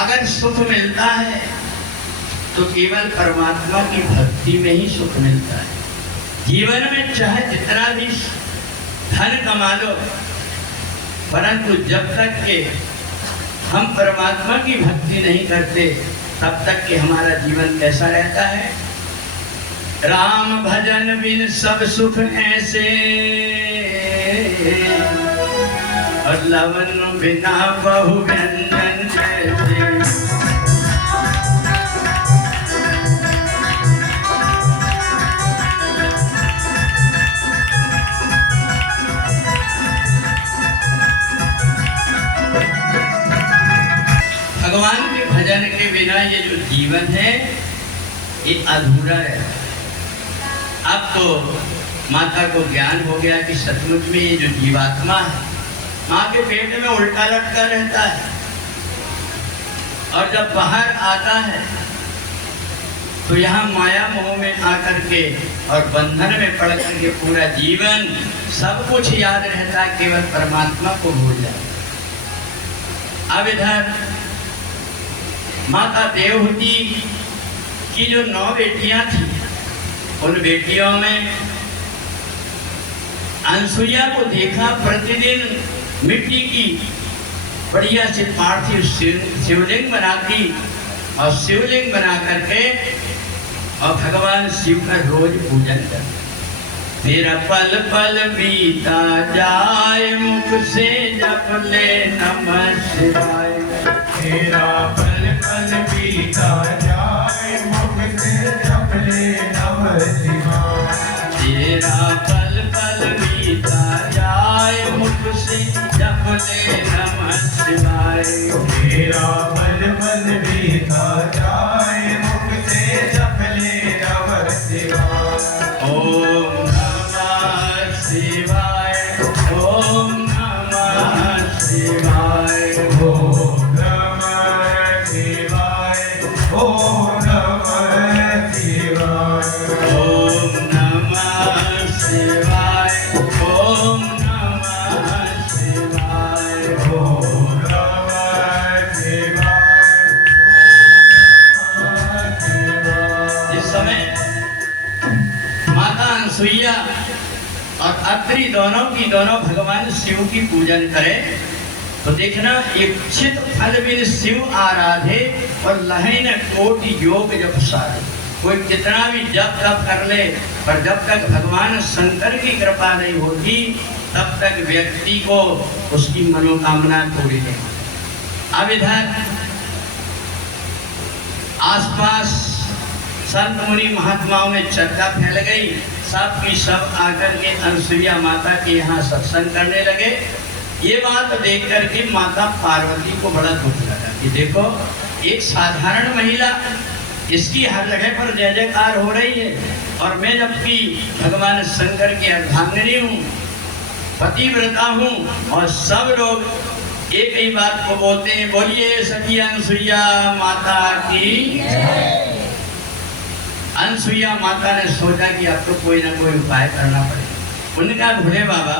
अगर सुख मिलता है तो केवल परमात्मा की भक्ति में ही सुख मिलता है। जीवन में चाहे जितना भी धन कमा लो, परंतु जब तक के हम परमात्मा की भक्ति नहीं करते तब तक कि हमारा जीवन कैसा रहता है। राम भजन बिन सब सुख ऐसे, और लवन बिना बहु व्यंजन जैसे। भगवान के भजन के बिना ये जो जीवन है ये अधूरा रहता है। अब तो माता को ज्ञान हो गया कि सचमुच में ये जो जीवात्मा है माँ के पेट में उल्टा लटका रहता है, और जब बाहर आता है तो यहाँ माया मोह में आकर के और बंधन में पड़ करके पूरा जीवन सब कुछ याद रहता है, केवल परमात्मा को भूल जाता। अब इधर माता देवहूति की जो 9 बेटियां थी, उन बेटियों में अनसुईया को देखा प्रतिदिन मिट्टी की बढ़िया सी पार्थिव शिवलिंग बनाती, और शिवलिंग बना करके और भगवान शिव का रोज पूजन करती। तेरा पल पल बीता जाए मुख से जप ले नमः शिवाय। तेरा पल पल बीता जाए मुख से जप ले नमः शिवाय। तेरा पल पल बीता जाए मुख से जप ले नमः शिवाय। तेरा पल पल बीता जाए मुख से जप ले नमः शिवाय। ओम नमः शिवाय, ओम नमः शिवाय, ओम नमः शिवाय, ओम नमः शिवाय। ओम नमः शिवाय, ओम नमः शिवाय। ओम नमः शिवाय, ओम नमः शिवाय। इस समय माता अनसुईया और अत्रि दोनों की दोनों भगवान शिव की पूजन करें तो देखना, इच्छित फल बिन शिव आराधे और लहै न कोटि योग जप साधे। कोई कितना भी जप तप कर ले, पर जब तक भगवान शंकर की कृपा नहीं होती तब तक व्यक्ति को उसकी मनोकामना पूरी नहीं। अब इधर आसपास संत मुनि महात्माओं में चर्चा फैल गई, सब की सब आकर के अनसुईया माता के यहाँ सत्संग करने लगे। ये बात देख करके माता पार्वती को बड़ा दुख लगा कि देखो, एक साधारण महिला, इसकी हर जगह पर जय जयकार हो रही है, और मैं जबकि भगवान शंकर की अर्धांगिनी हूँ, पतिव्रता हूँ, और सब लोग एक ही बात को बोलते हैं, बोलिए सती अनसुईया माता की। अनसुईया माता ने सोचा कि अब तो कोई ना कोई उपाय करना पड़ेगा। उन्होंने कहा, भोले बाबा,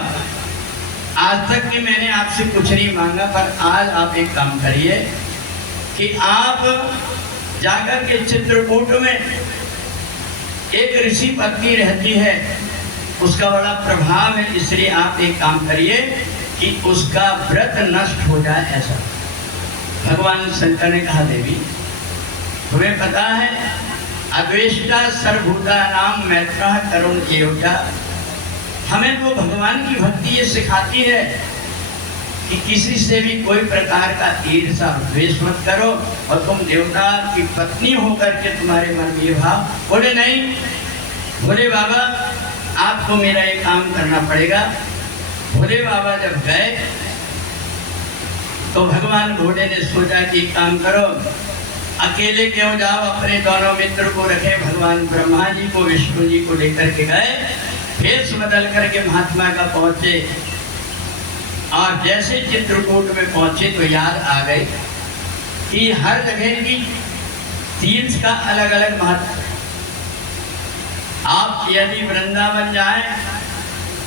आज तक कि मैंने आपसे कुछ नहीं मांगा, पर आज आप एक काम करिए कि आप जाकर के चित्रकूट में एक ऋषि पत्नी रहती है, उसका बड़ा प्रभाव है, इसलिए आप एक काम करिए कि उसका व्रत नष्ट हो जाए। ऐसा भगवान शंकर ने कहा, देवी तुम्हें पता है अद्वेष्टा सर्वभूतानां मैत्रः करुण एवचा। हमें तो भगवान की भक्ति ये सिखाती है कि किसी से भी कोई प्रकार का ईर्ष्या द्वेष मत करो, और तुम देवता की पत्नी होकर के तुम्हारे मन में ये भाव। बोले नहीं भोले बाबा, आपको मेरा एक काम करना पड़ेगा। भोले बाबा जब गए तो भगवान भोले ने सोचा कि काम करो, अकेले क्यों जाओ, अपने दोनों मित्र को रखे। भगवान ब्रह्मा जी को विष्णु जी को लेकर के गए, भेष बदल करके महात्मा का पहुंचे, और जैसे चित्रकूट में पहुंचे तो याद आ गए कि हर जगह की तीर्थ का अलग अलग महत्व। आप यदि वृंदावन जाएं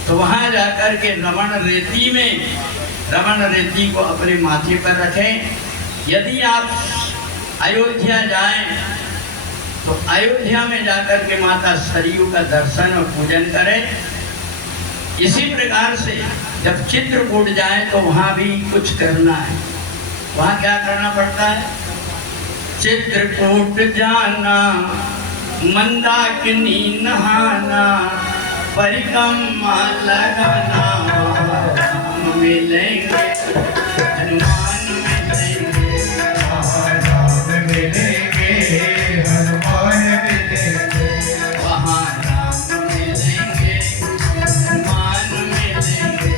तो वहां जाकर के रमण रेती को अपने माथे पर रखें, यदि आप अयोध्या जाएं तो अयोध्या में जाकर के माता सरयू का दर्शन और पूजन करें। इसी प्रकार से जब चित्रकूट जाए तो वहाँ भी कुछ करना है। वहाँ क्या करना पड़ता है? चित्रकूट जाना, मंदाकिनी नहाना, परिक्रमा लगाना, राम मिलेंगे हनुमान मिलेंगे, राम मिलेंगे हनुमान मिलेंगे, वहाँ राम मिलेंगे हनुमान मिलेंगे,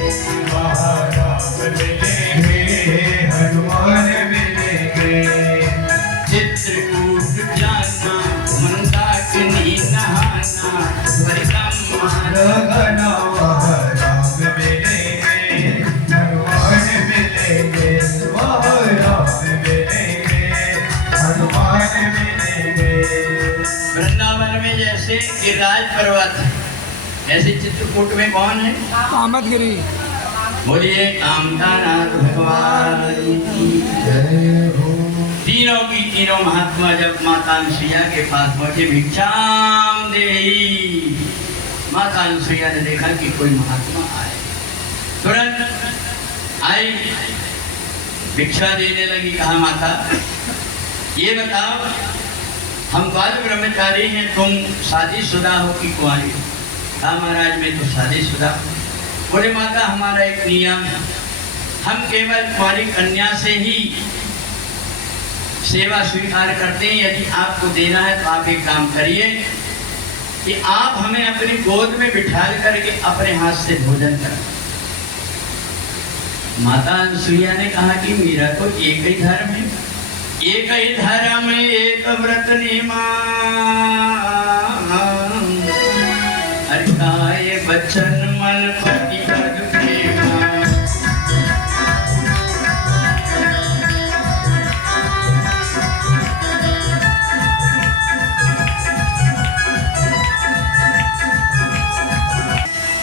वहाँ राम मिलेंगे हनुमान मिलेंगे। चित्रकूट जाना, मंदाकिनी नहाना, परिक्रमा लगाना, वहाँ राम मिलेंगे हनुमान मिलेंगे, वहाँ राम मिलेंगे हनुमान मिलेंगे। वृंदावन में जैसे गिरिराज पर्वत है, ऐसे चित्रकूट में कौन है? कामतगिरी। बोलिए कामदानाथ भगवान की। जय हो। तीनों की तीनों महात्मा जब माता अनुसुईया के पास पहुंचे, भिक्षाम देहि, माता अनुसुईया ने देखा कि कोई महात्मा आए, तुरंत आई, भिक्षा देने लगी। कहा माता ये बताओ, हम बाल ब्रह्मचारी हैं, तुम शादीशुदा हो कि कुंवारी हो? कहा महाराज मैं तो शादीशुदा हूँ। बोले माता हमारा एक नियम है, हम केवल कुंवारी कन्या से ही सेवा स्वीकार करते हैं। यदि आपको देना है तो आप एक काम करिए कि आप हमें अपनी गोद में बिठा करके अपने हाथ से भोजन करें। माता अनुसुईया ने कहा कि मेरा तो एक ही धर्म है, एक ही धर्म एक व्रत नियमान, हर काय बचन मन पति पद प्रेमा।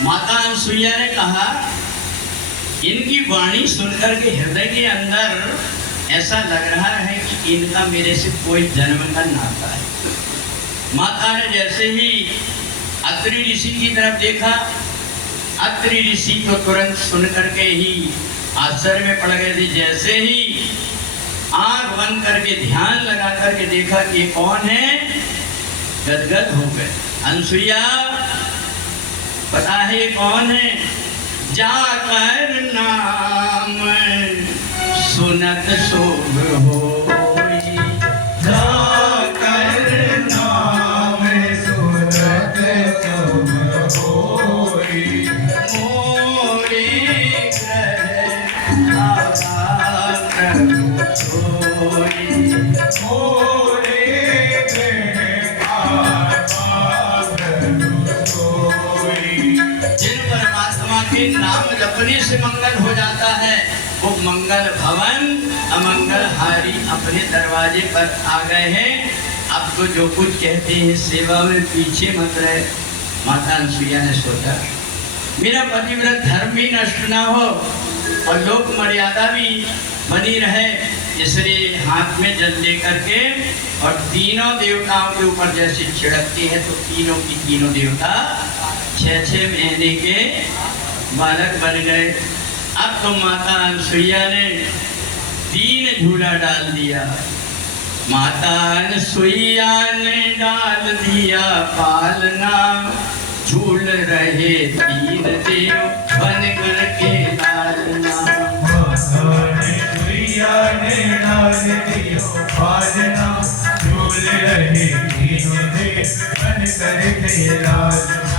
माता अनुसुईया ने कहा इनकी वाणी सुनकर के हृदय के अंदर ऐसा लग रहा है कि इनका मेरे से कोई जन्म का नाता है। माता ने जैसे ही अत्रि ऋषि की तरफ देखा, अत्रि ऋषि तो तुरंत सुन करके ही आश्चर्य में पड़ गए थे। जैसे ही आंख बंद करके ध्यान लगा करके देखा कि ये कौन है, गदगद हो गए। अनुसुईया पता है ये कौन है? जाकर नाम सुनत शोभ होई, जाकर नाम सुनत शोभ होई, मोरे ग्रह आवा प्रभु सोई, मोरे गृह आवा प्रभु सोई। जिन परमात्मा के नाम जपने से मंगल हो जाता है, वो मंगल भवन अमंगल हारी अपने दरवाजे पर आ गए हैं। अब तो जो कुछ कहते हैं सेवा में पीछे मत रहे। माता अनुसुईया ने सोचा मेरा पतिव्रत धर्म भी नष्ट ना हो और लोक मर्यादा भी बनी रहे, इसलिए हाथ में जल लेकर के और तीनों देवताओं के ऊपर जैसे छिड़कती है तो तीनों की तीनों देवता 6-6 महीने के बालक बन गए। अब तो माता अनुसुईया ने 3 झूला डाल दिया। माता अनुसुईया ने डाल दिया पालना, झूल रहे 3 देव बन करके लालना। माता अनुसुईया ने डाल दिया पालना, झूल रहे 3 देव बन करके लालना।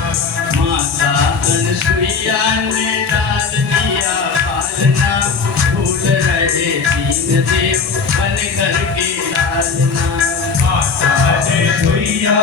माता अनुसुईया ने डाल दिया पालना, झूल रहे 3 देव बन करके लालना। माता अनुसुईया